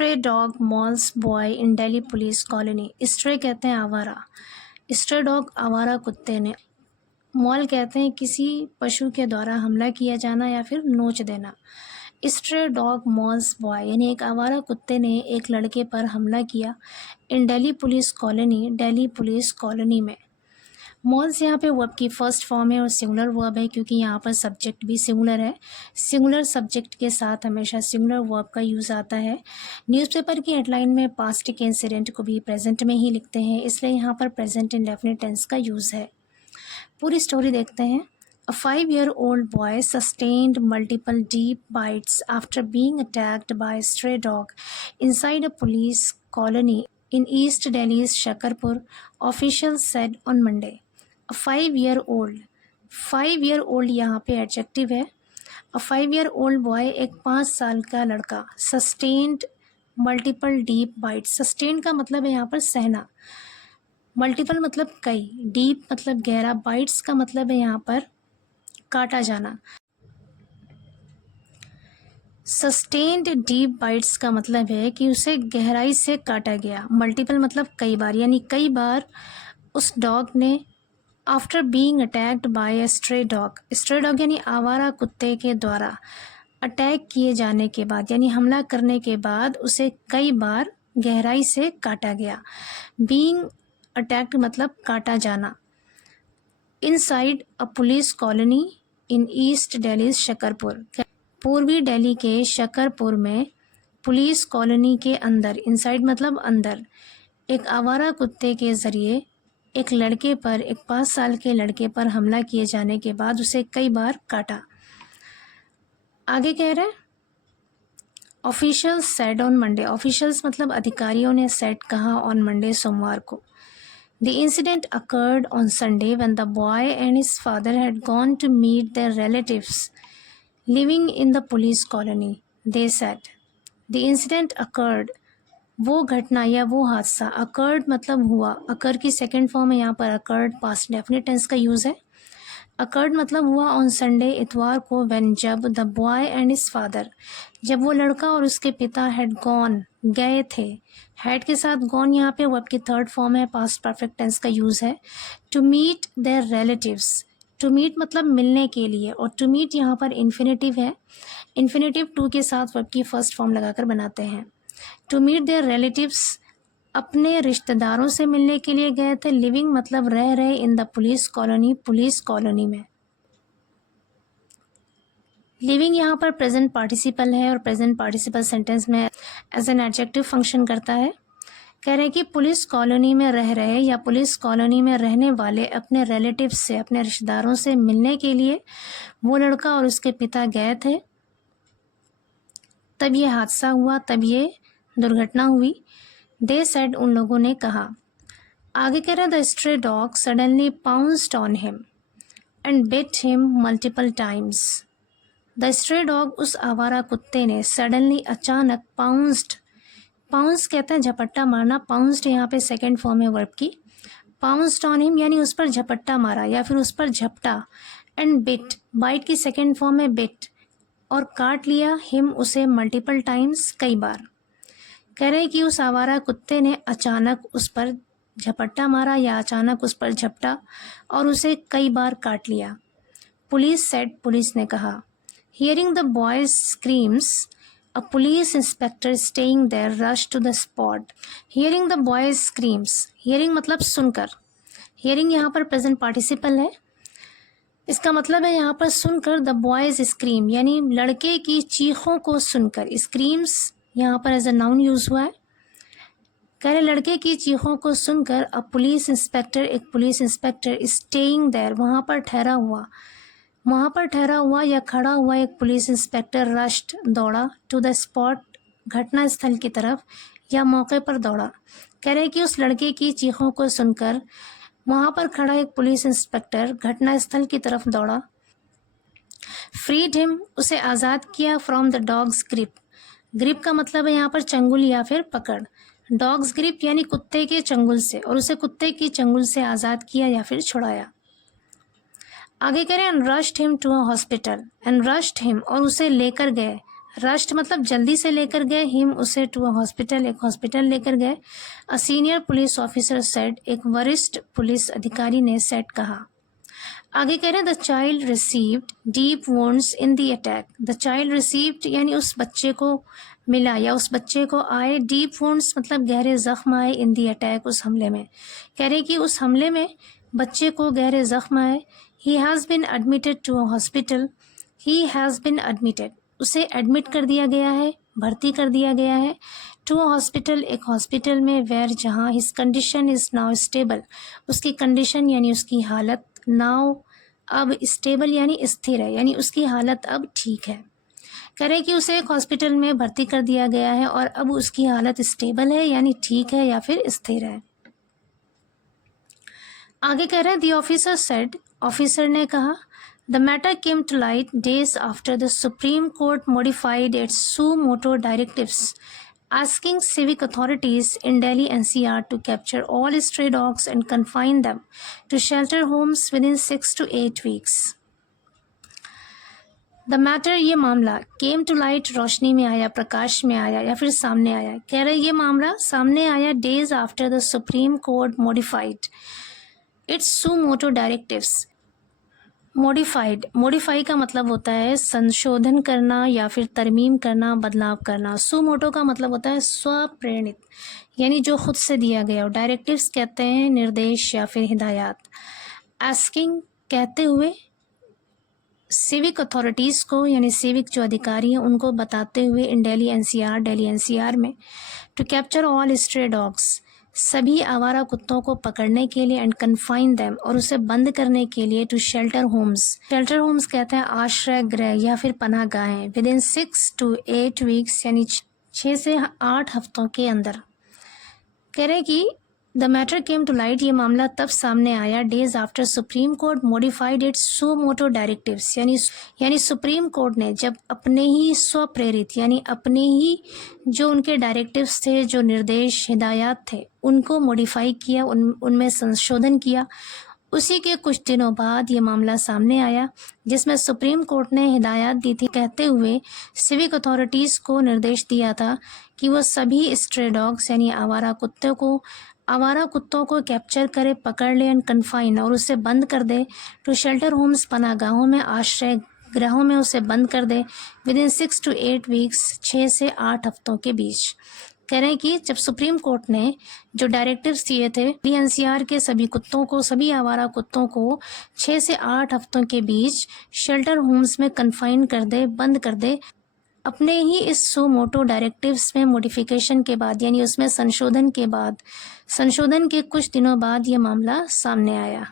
Stray dog malls boy in Delhi police colony. Stray कहते हैं आवारा, स्ट्रे डॉग आवारा कुत्ते ने, मॉल कहते हैं किसी पशु के द्वारा हमला किया जाना या फिर नोच देना। स्ट्रे डॉग मॉल्स बॉय यानी एक आवारा कुत्ते ने एक लड़के पर हमला किया in Delhi police colony, Delhi police colony में। मॉल्स यहाँ पे वर्ब की फर्स्ट फॉर्म है और सिंगुलर वर्ब है क्योंकि यहाँ पर सब्जेक्ट भी सिंगुलर है। सिंगुलर सब्जेक्ट के साथ हमेशा सिंगुलर वर्ब का यूज़ आता है। न्यूज़पेपर की हेडलाइन में पास्ट के इंसिडेंट को भी प्रेजेंट में ही लिखते हैं, इसलिए यहाँ पर प्रेजेंट इंडेफिनिट टेंस का यूज़ है। पूरी स्टोरी देखते हैं। A 5-year-old boy sustained multiple deep bites after being attacked by a stray dog inside a police colony in East Delhi's Shakarpur, officials said on Monday. A 5-year-old यहाँ पे adjective है। A 5-year-old boy एक 5 साल का लड़का, sustained multiple deep bites, sustained का मतलब है यहाँ पर सहना, मल्टीपल मतलब कई, डीप मतलब गहरा, बाइट्स का मतलब है यहाँ पर काटा जाना। सस्टेन्ड डीप बाइट्स का मतलब है कि उसे गहराई से काटा गया। मल्टीपल मतलब कई बार, यानी कई बार उस डॉग ने after being attacked by a stray dog यानी आवारा कुत्ते के द्वारा अटैक किए जाने के बाद यानी हमला करने के बाद उसे कई बार गहराई से काटा गया। बीइंग अटैक्ड मतलब काटा जाना। Inside a police colony in east Delhi Shakarpur, पूर्वी दिल्ली के शकरपुर में पुलिस कॉलोनी के अंदर, इनसाइड मतलब अंदर, एक आवारा कुत्ते के ज़रिए एक लड़के पर, एक 5 साल के लड़के पर हमला किए जाने के बाद उसे कई बार काटा। आगे कह रहे हैं officials said on Monday, officials मतलब अधिकारियों ने सेड कहा ऑन मंडे सोमवार को। The incident occurred on Sunday when the boy and his father had gone to meet their relatives living in the police colony, they said. The incident occurred, वो घटना या वो हादसा, occurred मतलब हुआ, occur की सेकेंड फॉर्म है यहाँ पर occurred, past definite tense का यूज़ है। occurred मतलब हुआ on Sunday, इतवार को, when जब the boy and his father, जब वो लड़का और उसके पिता had gone, गए थे। had के साथ gone यहाँ पे वर्ब की थर्ड फॉर्म है, past perfect tense का यूज़ है। to meet their relatives, to meet मतलब मिलने के लिए, और to meet यहाँ पर इन्फिनेटिव है। इन्फिनेटिव टू के साथ वर्ब की फर्स्ट फॉर्म लगाकर बनाते हैं। to meet their relatives, अपने रिश्तेदारों से मिलने के लिए गए थे। लिविंग मतलब रह रहे, in the police colony, police colony में। लिविंग यहाँ पर प्रेजेंट पार्टिसिपल है और प्रेजेंट पार्टिसिपल सेंटेंस में एज एन एडजेक्टिव फंक्शन करता है। कह रहे हैं कि पुलिस कॉलोनी में रह रहे या पुलिस कॉलोनी में रहने वाले अपने रिलेटिव्स से, अपने रिश्तेदारों से मिलने के लिए वो लड़का और उसके पिता गए थे, तब ये हादसा हुआ, तब ये दुर्घटना हुई। दे सेड, उन लोगों ने कहा। आगे कह रहे हैं the stray dog suddenly pounced on him and bit him multiple times. The stray dog, उस आवारा कुत्ते ने, सडनली अचानक, पाउंस्ड, पाउंस कहते हैं झपट्टा मारना, पाउंस्ड यहाँ पे सेकेंड फॉर्म है वर्ब की। पाउंस्ड ऑन हिम यानी उस पर झपट्टा मारा या फिर उस पर झपटा। एंड बिट, बाइट की सेकेंड फॉर्म है बिट, और काट लिया, हिम उसे, मल्टीपल टाइम्स कई बार। कह रहे हैं कि उस आवारा कुत्ते ने अचानक उस पर झपट्टा मारा या अचानक उस पर झपटा और उसे कई बार काट लिया। पुलिस सेड, पुलिस ने कहा। Hearing the boys screams, a police inspector staying there rushed to the spot. Hearing the boys screams, hearing मतलब सुनकर, hearing यहाँ पर प्रेजेंट पार्टिसिपल है, इसका मतलब है यहाँ पर सुनकर। द बॉयज स्क्रीम यानी लड़के की चीखों को सुनकर, स्क्रीम्स यहाँ पर एज अ नाउन यूज हुआ है। कह रहे लड़के की चीखों को सुनकर अ पुलिस इंस्पेक्टर, एक पुलिस इंस्पेक्टर, स्टेइंग देयर, वहाँ पर ठहरा हुआ या खड़ा हुआ एक पुलिस इंस्पेक्टर, रश्ड, दौड़ा, टू द स्पॉट, घटना स्थल की तरफ या मौके पर दौड़ा। कह रहे कि उस लड़के की चीखों को सुनकर वहाँ पर खड़ा एक पुलिस इंस्पेक्टर घटना स्थल की तरफ दौड़ा। फ्रीड हिम, उसे आज़ाद किया, from the dogs grip, grip का मतलब है यहाँ पर चंगुल या फिर पकड़। डॉग्स ग्रिप यानी कुत्ते के चंगुल से, और उसे कुत्ते की चंगुल से आज़ाद किया या फिर छुड़ाया। आगे कह रहे हैं rushed him to a hospital, and rushed him, और उसे लेकर गए, रश्ड मतलब जल्दी से लेकर गए, हिम उसे टू अ हॉस्पिटल एक हॉस्पिटल लेकर गए। A senior police officer said एक वरिष्ठ पुलिस अधिकारी ने सेड कहा। आगे कह रहे हैं the child received deep wounds in the attack. The child received यानी उस बच्चे को मिला या उस बच्चे को आए, डीप वोन्ड्स मतलब गहरे जख्म आए, इन दी अटैक उस हमले में। कह रहे कि उस हमले में बच्चे को गहरे जख्म आए। He has been admitted to a hospital. He has been admitted उसे एडमिट कर दिया गया है, भर्ती कर दिया गया है। टू अ हॉस्पिटल एक हॉस्पिटल में, वेयर जहाँ his condition is now stable उसकी कंडीशन यानी उसकी हालत, नाउ अब स्टेबल यानी स्थिर है, यानी उसकी हालत अब ठीक है। कह रहे कि उसे एक हॉस्पिटल में भर्ती कर दिया गया है और अब उसकी हालत स्टेबल है यानी ठीक है या फिर स्थिर है। आगे कह रहे हैं द ऑफिसर सेड, ऑफिसर ने कहा, the matter came to light days after the supreme court modified its suo motu directives asking civic authorities in Delhi NCR to capture all stray dogs and confine them to shelter homes within 6 to 8 weeks. The matter ये मामला came to light रोशनी में आया, प्रकाश में आया या फिर सामने आया। कह रहे ये मामला सामने आया days after the Supreme Court modified its suo motu directives। Modify का मतलब होता है संशोधन करना या फिर तरमीम करना, बदलाव करना। सु मोटो का मतलब होता है स्वप्रेरित यानी जो खुद से दिया गया हो। डायरेक्टिव्स कहते हैं निर्देश या फिर हिदायत। आस्किंग कहते हुए, सिविक अथॉरिटीज़ को यानी सिविक जो अधिकारी हैं उनको बताते हुए, इन दिल्ली एनसीआर में, to capture all stray dogs सभी आवारा कुत्तों को पकड़ने के लिए, एंड कन्फाइन देम और उसे बंद करने के लिए, टू शेल्टर होम्स कहते हैं आश्रय गृह या फिर पनाह गाहें, विद इन 6 to 8 वीक्स यानी 6 से 8 हफ्तों के अंदर। कह रहे कि the matter came to light ये मामला तब सामने आया days after supreme court modified its suo motu directives यानी सुप्रीम कोर्ट ने जब अपने ही स्वप्रेरित यानी अपने ही जो उनके डायरेक्टिव्स थे, जो निर्देश हिदायत थे, उनको मॉडिफाई किया, उनमें संशोधन किया। उसी के कुछ दिनों बाद ये मामला सामने आया जिसमें सुप्रीम कोर्ट ने हिदायत दी थी, कहते हुए सिविक अथॉरिटीज़ को निर्देश दिया था कि वो सभी स्ट्रे डॉग्स यानी आवारा कुत्तों को कैप्चर करे, पकड़ ले, एंड कन्फाइन और उसे बंद कर दे, टू शेल्टर होम्स पनाहगाहों में, आश्रय गृहों में उसे बंद कर दे, विद इन 6 to 8 वीक्स 6 से 8 हफ्तों के बीच। कह रहे हैं कि जब सुप्रीम कोर्ट ने जो डायरेक्टिव्स दिए थे एनसीआर के सभी आवारा कुत्तों को 6 से 8 हफ्तों के बीच शेल्टर होम्स में कन्फाइन कर दे, बंद कर दे, अपने ही इस सो मोटो डायरेक्टिव्स में मॉडिफिकेशन के बाद यानी उसमें संशोधन के कुछ दिनों बाद ये मामला सामने आया।